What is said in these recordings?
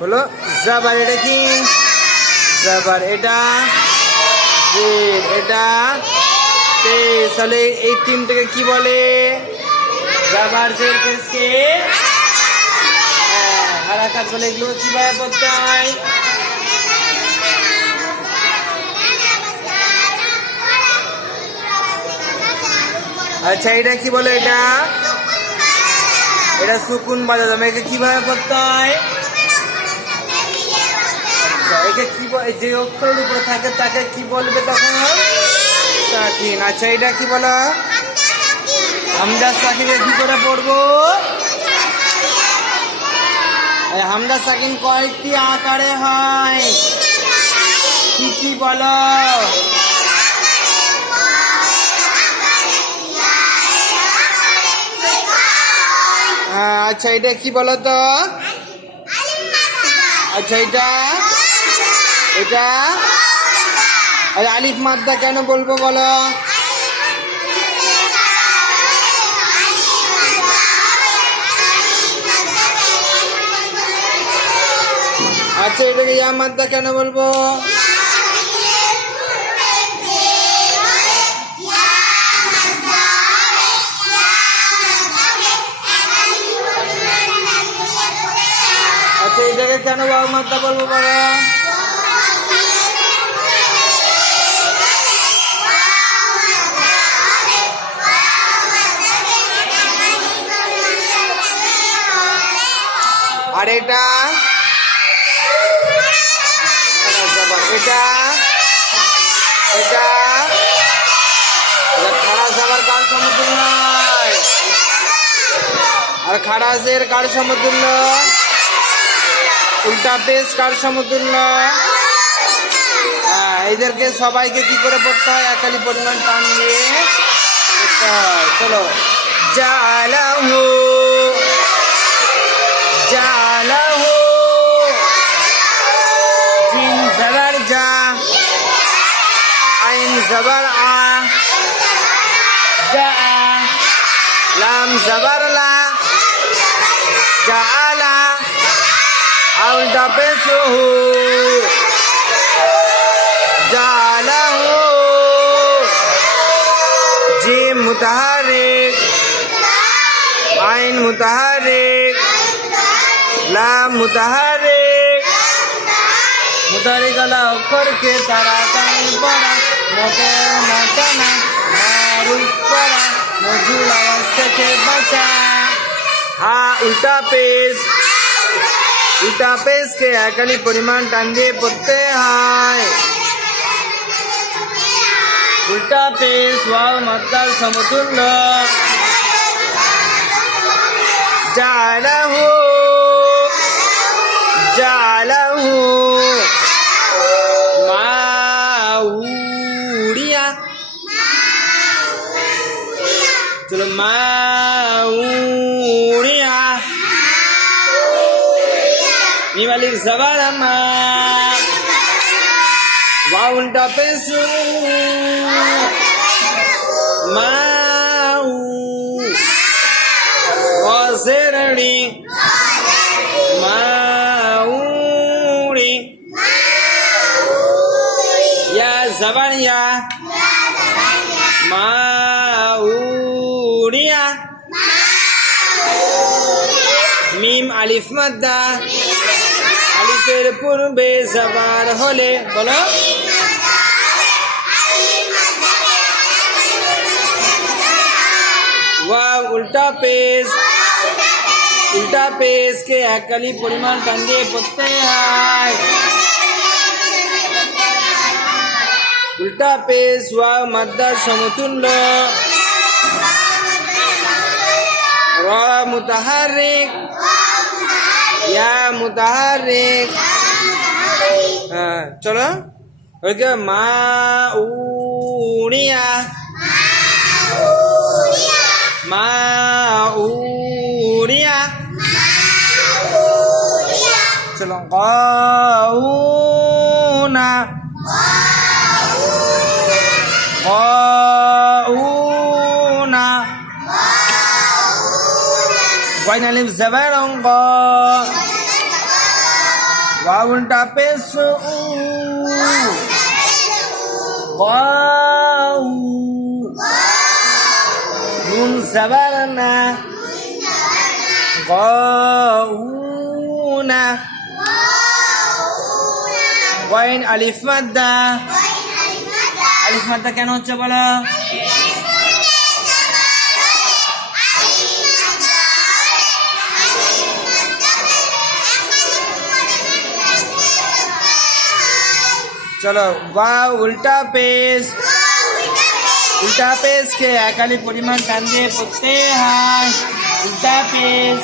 হলো জাবার। এটা কি জাবার, এটা এটা পেশ। তাহলে এই তিনটাকে কি বলে? জাবার জের পেশকে হারাকাত বলে। এগুলো কিভাবে পড়তে হয়? আচ্ছা, এটা কি বলে? এটা সুকুন বাজাতে হবে। একে কিভাবে পড়তে হয়? আচ্ছা, একে কি যে অক্ষরের উপরে থাকে তাকে কি বলবে তখন? সাকিন। আচ্ছা, এটা কি বলা? হামজা সাকিনে কি করে পড়বো? হামজা সাকিন কয়েকটি আকারে হয়, কি কি বলো? আচ্ছা, এটা কি বলো তো? আচ্ছা, এটা আলিফ মাদ্দা কেন বলবো বলো? আচ্ছা, এটাকে ইয়া মাদ্দা কেন বলবো? আচ্ছা, এটাকে কেন ওয়াও মাদ্দা বলবো বলো? আর এটা খাড়া জাবার কার সমতুল্য? আর খাড়াজের কার সমতুল্য? উল্টা পেশ কার সমতুল্য? এদেরকে সবাইকে কি করে পড়তে হয়? একালি পরিমাণ টান দিয়ে পড়তে হয়। চলো, জালাহু জালাহু, জিন জবর জা, আইন জবর আ, জা, লাম জবর লা, জাআলা, উল্টা পেশ হু, জালাহু, জিম মুতাহারিক, আইন মুতাহারিক, লাম মুতাহারিক, মুতাহারিক আলা অক্ষর কে তাড়াতাড়ি পড়া, মোটের মাটানা, মারুফ পড়া, মজুল আওয়াজ থেকে বাঁচা। উল্টা পেশ কে একালি পরিমাণ টান দিয়ে পড়তে হয়। উল্টা পেশ ওয়াও মাদ্দার সমতুল্য। জালাহু জালাহু, মাউরিয়া। চলো, মাউরিয়া, মিম আলিফ জবর মা, ওয়াও উল্টা পেশ মাউ, ওয়াজেরড়ি মাউরি, ইয়া জবর ইয়া, মাউরিয়া, মিম আলিফ মাদ্দা, আলিফের পূর্বে জবর হলে বলো। ওয়াও উল্টা পেশ কে একালি পরিমাণ টান দিয়ে পড়তে হয়। উল্টা পেশ ওয়াও মাদ্দার সমতুল্য। রা মুতাহারিক, ইয়া মুতাহারিক। চলো, ওইকে মাউরিয়া, মাউরিয়া। চলো, গাউনা, গাউনা, ওয়াইন আলিফ জবর গা, ওয়া উল্টা পেশ উ ওয়াউ নুন জবর না গাউনা ওয়াইন আলিফ মাদ্দা আলিফ মাদ্দা কেন হচ্ছে বলো চলো ওয়া উল্টা পেশ কে একালি পরিমাণ টান দিয়ে পড়তে হয় উল্টা পেশ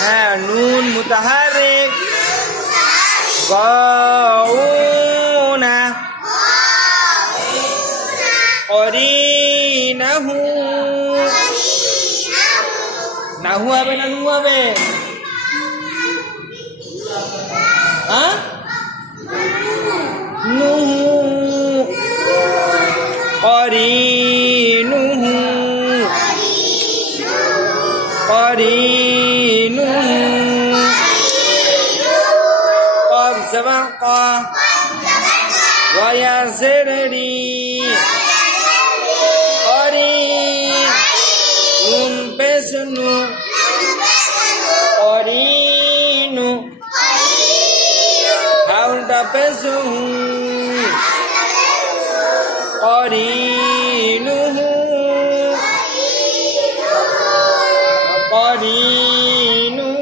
হ্যাঁ নুন মুতাহারিক গাউনা করিনাহু নাহু হবে না নু হবে হ্যাঁ নুহু করিনুহু করিনুহু قاف زبر قا ويا زرري قرين نون بسنو قرينو حول بسه قرينه قرينه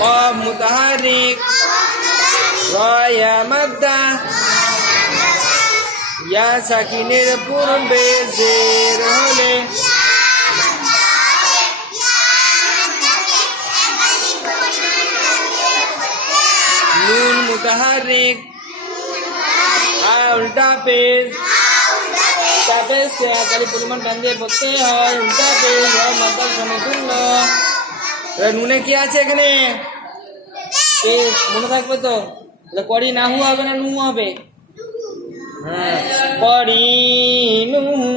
قاف متحرك رايا مدة يا সাকিনের পূর্বে জের হলে নুন মুতাহারিক উল্টা পেজ কে একালি পরিমাণ টান দিয়ে পড়তে হয় উল্টা পেজ মাতার সমতুল্য নুনে কি আছে এখানে মনে থাকবে তো করি না হু হবে না নু হবে হ্যাঁ করি নুহু